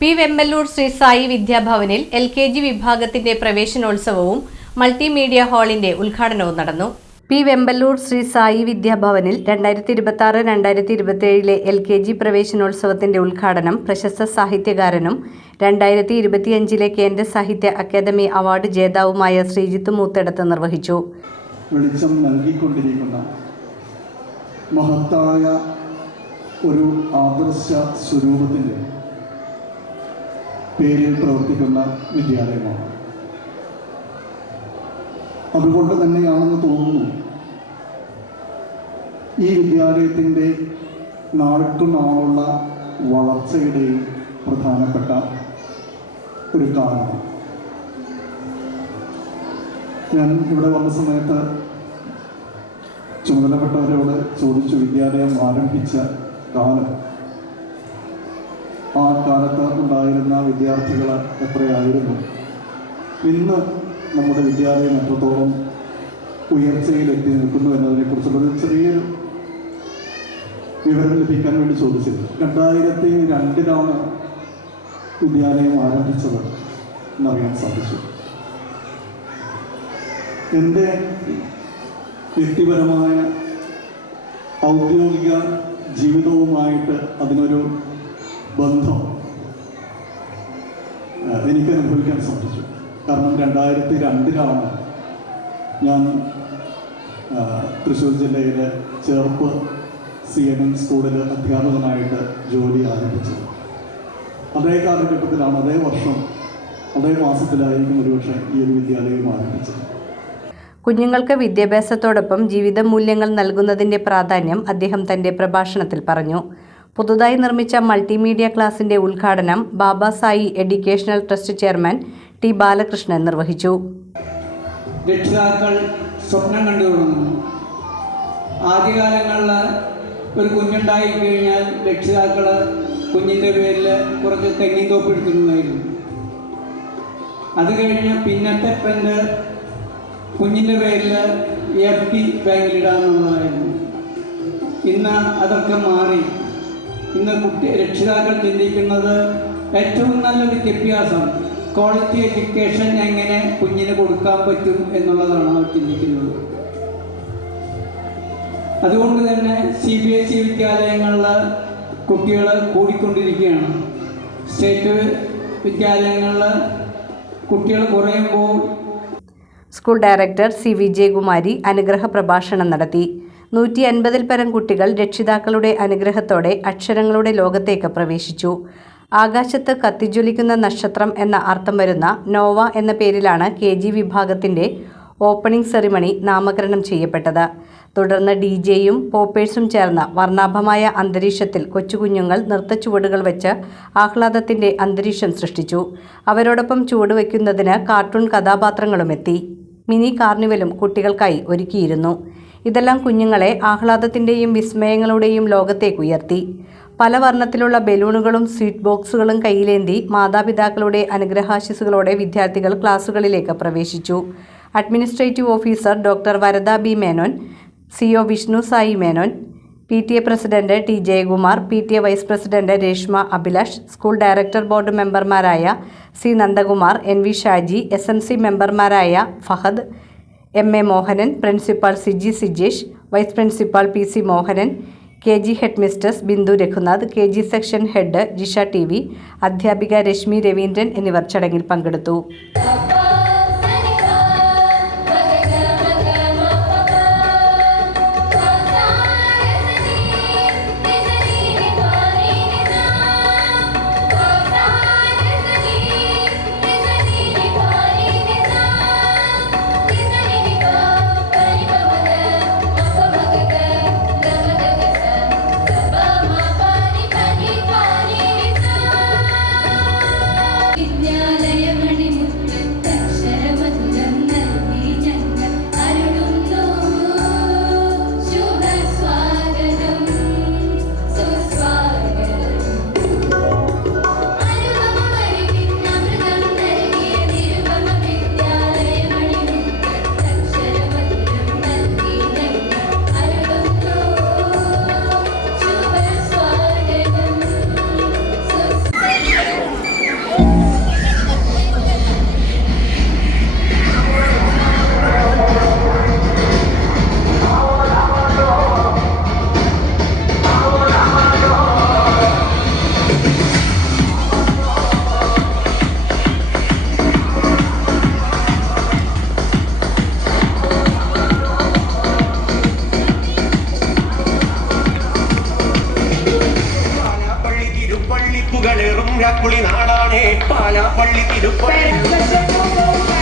P Vempallur Shri Sai വിദ്യാഭവനിൽ LKG വിഭാഗത്തിന്റെ പ്രവേശനോത്സവവും multimedia ഹാളിന്റെ ഉദ്ഘാടനവും നടന്നു. പി വെമ്പല്ലൂർ ശ്രീ സായി വിദ്യാഭവനിൽ 2026-2027 LKG പ്രവേശനോത്സവത്തിന്റെ ഉദ്ഘാടനം പ്രശസ്ത സാഹിത്യകാരനും 2025 കേന്ദ്ര സാഹിത്യ അക്കാദമി അവാർഡ് ജേതാവുമായ ശ്രീജിത്ത് മൂത്തേടത്ത് നിർവഹിച്ചു. വെളിച്ചം നൽകിക്കൊണ്ടിരിക്കുന്ന മഹത്തായ ഒരു ആദർശ സ്വരൂപത്തിൻ്റെ പേരിൽ പ്രവർത്തിക്കുന്ന വിദ്യാലയമാണ്. അതുകൊണ്ട് തന്നെയാണെന്ന് തോന്നുന്നു ഈ വിദ്യാലയത്തിൻ്റെ നാൾക്കുനാളുള്ള വളർച്ചയുടെയും പ്രധാനപ്പെട്ട ഒരു കാരണം. ഞാൻ ഇവിടെ വന്ന സമയത്ത് ചുമതലപ്പെട്ടവരോട് ചോദിച്ചു, വിദ്യാലയം ആരംഭിച്ച കാലം, ആ കാലത്ത് ഉണ്ടായിരുന്ന വിദ്യാർത്ഥികൾ എത്രയായിരുന്നു, ഇന്ന് നമ്മുടെ വിദ്യാലയം എത്രത്തോളം ഉയർച്ചയിലെത്തി നിൽക്കുന്നു എന്നതിനെക്കുറിച്ചുള്ളൊരു ചെറിയൊരു വിവരം ലഭിക്കാൻ വേണ്ടി ചോദിച്ചിരുന്നു. 2002 വിദ്യാലയം ആരംഭിച്ചത് എന്നറിയാൻ സാധിച്ചു. എൻ്റെ വ്യക്തിപരമായ ഔദ്യോഗിക ജീവിതവുമായിട്ട് അതിനൊരു ബന്ധം എനിക്ക് അനുഭവിക്കാൻ സാധിച്ചു. കാരണം 2002 ഞാൻ തൃശ്ശൂർ ജില്ലയിലെ ചേർപ്പ് CNN സ്കൂളിൽ അധ്യാപകനായിട്ട് ജോലി ആരംഭിച്ചത്. അതേ കാലഘട്ടത്തിലാണ്, അതേ വർഷം, അതേ മാസത്തിലായിരിക്കും ഒരുപക്ഷെ ഈ ഒരു വിദ്യാലയം ആരംഭിച്ചത്. കുഞ്ഞുങ്ങൾക്ക് വിദ്യാഭ്യാസത്തോടൊപ്പം ജീവിത മൂല്യങ്ങൾ നൽകുന്നതിന്റെ പ്രാധാന്യം അദ്ദേഹം തന്റെ പ്രഭാഷണത്തിൽ പറഞ്ഞു. പുതുതായി നിർമ്മിച്ച മൾട്ടിമീഡിയ ക്ലാസിന്റെ ഉദ്ഘാടനം Baba Sai educational trust chairman T Balakrishnan നിർവഹിച്ചു. രക്ഷിതാക്കൾ സ്വപ്നം കണ്ടു തുടങ്ങുന്നു. ആദ്യകാലങ്ങളിൽ ഒരു കുഞ്ഞുണ്ടായി കഴിഞ്ഞാൽ രക്ഷിതാക്കൾ കുഞ്ഞിൻ്റെ പേരിൽ കുറച്ച് തെങ്ങിൻ തോപ്പ് എടുത്തിരുന്നായിരുന്നു. അത് കഴിഞ്ഞ് പിന്നത്തെ ട്രെൻഡ് കുഞ്ഞിൻ്റെ പേരിൽ FD ബാങ്കിലിടാന്നുള്ളതായിരുന്നു. ഇന്ന് അതൊക്കെ മാറി. ഇന്ന് രക്ഷിതാക്കൾ ചിന്തിക്കുന്നത് ഏറ്റവും നല്ല വിദ്യാഭ്യാസം, ക്വാളിറ്റി എഡ്യൂക്കേഷൻ എങ്ങനെ കുഞ്ഞിന് കൊടുക്കാൻ പറ്റും എന്നുള്ളതാണ് അവർ ചിന്തിക്കുന്നത്. അതുകൊണ്ട് തന്നെ CBSE വിദ്യാലയങ്ങളിൽ കുട്ടികൾ കൂടിക്കൊണ്ടിരിക്കുകയാണ്. സ്റ്റേറ്റ് വിദ്യാലയങ്ങളിൽ കുട്ടികൾ കുറയുമ്പോൾ സ്കൂൾ ഡയറക്ടർ C. വിജയകുമാരി അനുഗ്രഹ പ്രഭാഷണം നടത്തി. 150-ൽ പരം കുട്ടികൾ രക്ഷിതാക്കളുടെ അനുഗ്രഹത്തോടെ അക്ഷരങ്ങളുടെ ലോകത്തേക്ക് പ്രവേശിച്ചു. ആകാശത്ത് കത്തിജ്വലിക്കുന്ന നക്ഷത്രം എന്ന അർത്ഥം വരുന്ന നോവ എന്ന പേരിലാണ് KG വിഭാഗത്തിന്റെ ഓപ്പണിംഗ് സെറിമണി നാമകരണം ചെയ്യപ്പെട്ടത്. തുടർന്ന് DJയും പോപ്പേഴ്സും ചേർന്ന വർണ്ണാഭമായ അന്തരീക്ഷത്തിൽ കൊച്ചുകുഞ്ഞുങ്ങൾ നൃത്തച്ചുവടുകൾ വെച്ച് ആഹ്ലാദത്തിന്റെ അന്തരീക്ഷം സൃഷ്ടിച്ചു. അവരോടൊപ്പം ചുവടുവയ്ക്കുന്നതിന് കാർട്ടൂൺ കഥാപാത്രങ്ങളും എത്തി. മിനി കാർണിവലും കുട്ടികൾക്കായി ഒരുക്കിയിരുന്നു. ഇതെല്ലാം കുഞ്ഞുങ്ങളെ ആഹ്ലാദത്തിന്റെയും വിസ്മയങ്ങളുടെയും ലോകത്തേക്ക് ഉയർത്തി. പല വർണ്ണത്തിലുള്ള ബലൂണുകളും സ്വീറ്റ് ബോക്സുകളും കയ്യിലേന്തി മാതാപിതാക്കളുടെ അനുഗ്രഹാശിസുകളോടെ വിദ്യാർത്ഥികൾ ക്ലാസുകളിലേക്ക് പ്രവേശിച്ചു. Administrative officer doctor Varada B. Menon, CO Vishnu Sai Menon, PTA president T. Jayakumar, PTA vice president Reshma Abhilash, school director board മെമ്പർമാരായ C. Nandakumar, NV Shaji, SMC മെമ്പർമാരായ Fahad, MA Mohanan, principal CG Sijesh, vice principal PC Mohanan, KG headmistress Bindu Raghunath, KG section head Jisha TV, അധ്യാപിക രശ്മി രവീന്ദ്രൻ എന്നിവർ ചടങ്ങിൽ പങ്കെടുത്തു. വിദ്യാലയമണിമുറ്റത്ത് കുളി നാടാണ് പാലാപ്പള്ളി തിരുപ്പതി